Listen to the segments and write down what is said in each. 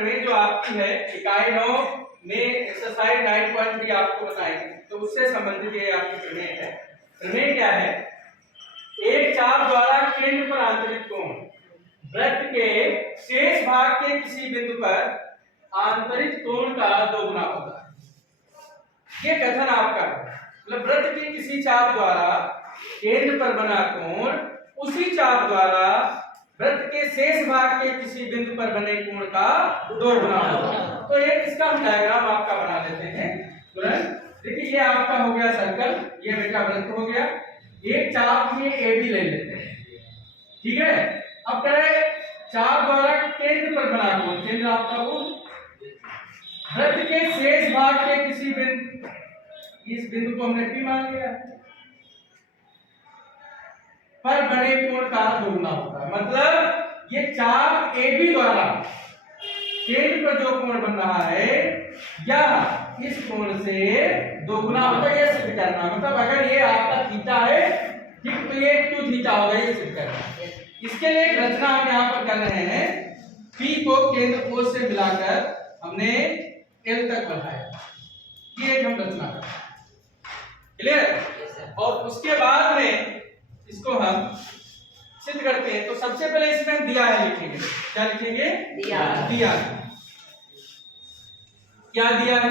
प्रमेय जो आपकी है इकाई 9 में एक्सरसाइज 9.3 आपको बताएंगे, तो उससे संबंधित ये आपकी प्रमेय है। प्रमेय क्या है? एक चाप द्वारा केंद्र पर आंतरिक कोण वृत्त के शेष भाग के किसी बिंदु पर आंतरिक कोण का दोगुना होता है। ये कथन आपका है, मतलब वृत्त के किसी चाप द्वारा केंद्र पर बना कोण उसी चाप द्वारा वृत्त के शेष भाग के किसी बिंदु पर बने कोण का दोगुना होता है। तो एक इसका हम डायग्राम आपका बना लेते हैं तुरंत। देखिए ये आपका हो गया सर्कल, ये बेटा वृत्त हो गया। एक चाप में AB ले लेते हैं, ठीक है। अब करें चाप द्वारा केंद्र पर बना कोण, केंद्र आपका वो वृत्त के शेष भाग के किसी बिंदु, इस बिंदु को हमने P मान लिया, पर बने कोण का दोगुना होता है। मतलब ये चाप AB द्वारा केंद्र पर जो कोण बन रहा है या इस कोण से दोगुना होता है, ये सिद्ध करना। मतलब अगर ये आपका थीटा है, ठीक, तो ये 2 थीटा होगा, ये सिद्ध करना। इसके लिए एक रचना हम यहाँ पर कर रहे हैं। P को केंद्र O से मिलाकर हमने L तक बढ़ाया, ये एक हम रचना कर रहे हैं, क्लियर। और उसके बाद में इसको हम सिद्ध करते हैं। तो सबसे पहले इसमें दिया है लिखेंगे, क्या लिखेंगे? दिया। क्या दिया है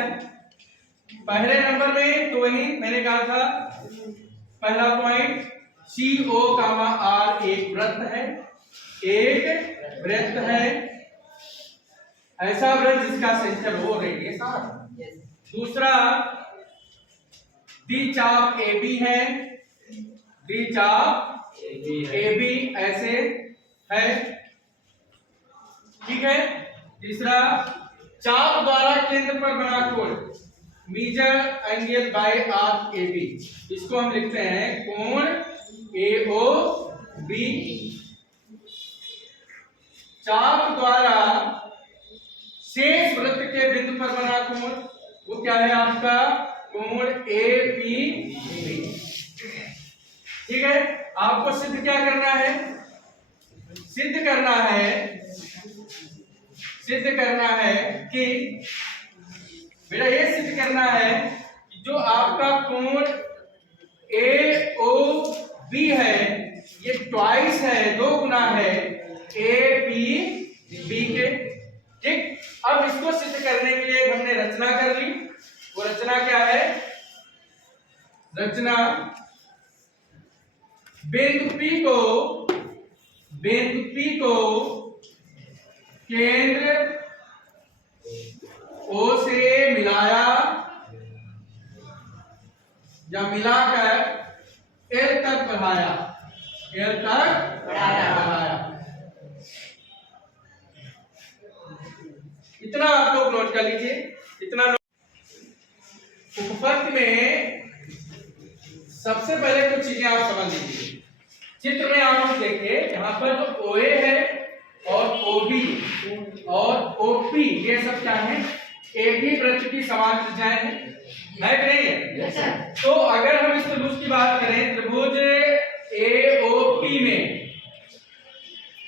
पहले नंबर में? तो वही मैंने कहा था, पहला पॉइंट CO, R एक वृत्त है, एक वृत्त है, ऐसा वृत्त जिसका सेंटर हो रेडियस R। दूसरा द्विचाप AB है, द्विचाप AB ऐसे है, ठीक है। तीसरा चाप द्वारा केंद्र पर बना कोण major angle by arc AB, इसको हम लिखते हैं कोण AOB। चाप द्वारा शेष वृत्त के बिंदु पर बना कोण वो क्या है आपका? कोण APB, ठीक है। आपको सिद्ध क्या करना है? सिद्ध करना है कि बेटा ये सिद्ध करना है कि जो आपका कोण AOB है ये ट्वाइस है, 2 गुना है APB के, ठीक। अब इसको सिद्ध करने के लिए हमने रचना कर ली। वो रचना क्या है? रचना बिंदु P को केंद्र O से मिलाया या मिलाकर L तक बढ़ाया, इतना आप लोग नोट कर लीजिए। इतना उपपत्ति में सबसे पहले कुछ चीजें आप समझ लीजिए। चित्र में आप लोग देखिए, यहाँ पर जो OA है और OB और OP ये सब क्या है? एक ही वृत्त की समान त्रिज्याएं हैं, है कि नहीं है? तो अगर हम इस त्रिभुज की बात करें, त्रिभुज AOP में,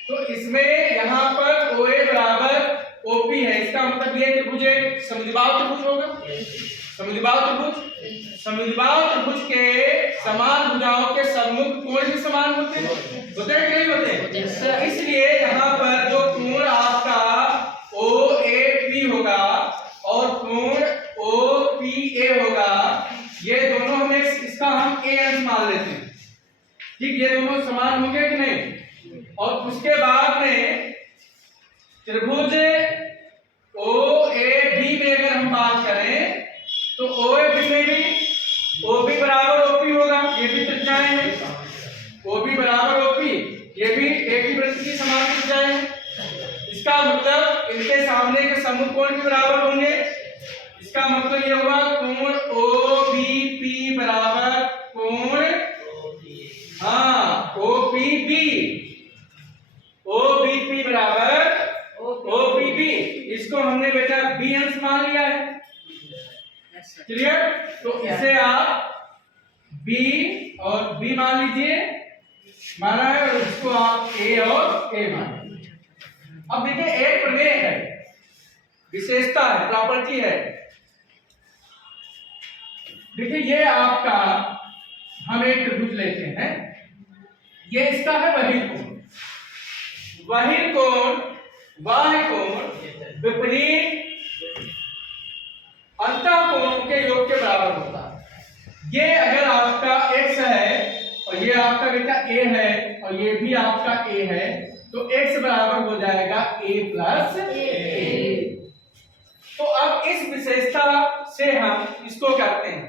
तो इसमें यहाँ पर OA बराबर OP है, इसका मतलब ये त्रिभुज एक समद्विबाहु त्रिभुज होगा। समद्विबाहु त्रिभुज के समान भुजाओं के सम्मुख कोण भी समान होते हैं कि नहीं होते? इसलिए यहाँ पर जो कोण आपका OAP होगा और कोण OPA होगा, ये दोनों हमें इसका हम A अंश मान लेते हैं, ठीक। ये दोनों समान होंगे कि नहीं? और उसके बाद में त्रिभुज OAB में अगर हम बात करें तो OAB में भी OB बराबर OP होगा, ये भी त्रिज्याएं हैं। OB बराबर OP, ये भी एक ही वृत्त की समान त्रिज्याएं हैं। इसका मतलब इनके सामने के सम्मुख कोण भी बराबर होंगे। इसका मतलब ये होगा कोण OBP बराबर कोण OBP बराबर OPP। इसको हमने बेटा B अंश मान लिया है, क्लियर। तो इसे आप B और B मान लीजिए, माना है, और इसको आप A और A मान लीजिए। अब देखिए एक प्रमेय है, विशेषता है, प्रॉपर्टी है। देखिए ये आपका, हम एक त्रिभुज लेते हैं, ये इसका है बहिर्कोण। बहिर्कोण बाह्य कोण विपरीत अंतःकोणों के योग के बराबर होता है। ये अगर आपका x है और ये आपका बेटा a है और ये भी आपका a है, तो x बराबर हो जाएगा a प्लस a। तो अब इस विशेषता से हम इसको करते हैं।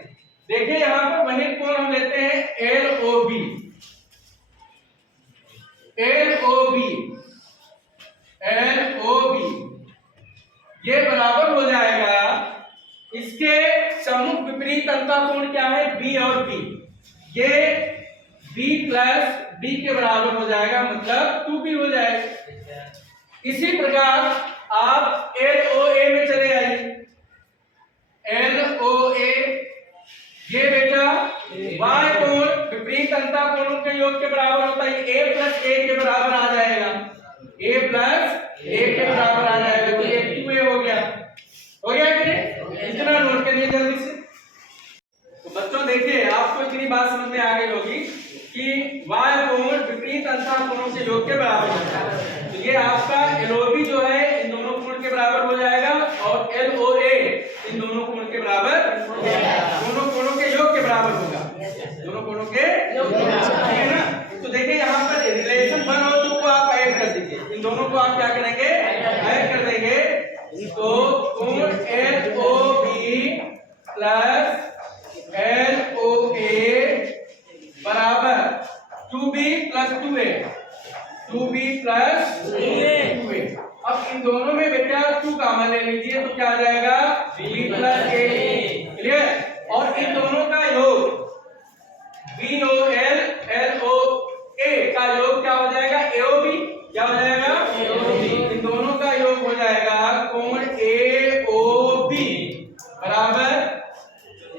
देखिए यहां पर बहिर्कोण हम लेते हैं LOB। ये बराबर हो जाएगा, इसके सम्मुख विपरीत अंतःकोण क्या है, B और B। ये B प्लस B के बराबर हो जाएगा, मतलब 2B हो जाएगा। इसी प्रकार आप LOA में चले आइए। LOA ये बेटा बाह्य कोण विपरीत अंतःकोणों के योग के बराबर होता है। A प्लस A के बराबर आ जाएगा, A प्लस A के बराबर आ जाएगा, तो ये 2A हो गया कि नहीं? इतना नोट करिए जल्दी से। तो बच्चों देखिए, आपको इतनी बात समझ में आ गई होगी कि बाह्य कोण विपरीत अंतःकोणों के योग के बराबर होता है। तो ये आपका LOB जो है इन दोनों कोण के बराबर हो जाएगा और LOA इन दोनों कोण के बराबर हो जाएगा। दोनों कोणों के योग के बराबर होगा, दोनों कोणों के योग के बराबर, ठीक है ना? तो देखिए यहाँ पर रिलेशन 1 और 2 को आप ऐड कर दीजिए। इन दोनों को आप क्या करेंगे, ऐड कर देंगे। तो कोण LOB प्लस LOA बराबर 2B plus 2A, 2B plus 2A। अब इन दोनों में बेटा 2 कॉमन ले लीजिए, तो क्या आ जाएगा, B प्लस A। क्लियर? और इन दोनों का योग BOL LOA का योग क्या हो जाएगा, AOB। क्या हो जाएगा, AOB। इन दोनों का योग हो जाएगा कोण AOB बराबर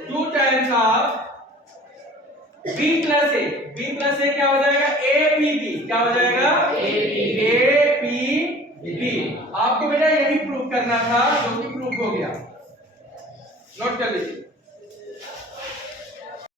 2 times of B plus A। B plus A क्या हो जाएगा, ABB। क्या हो जाएगा,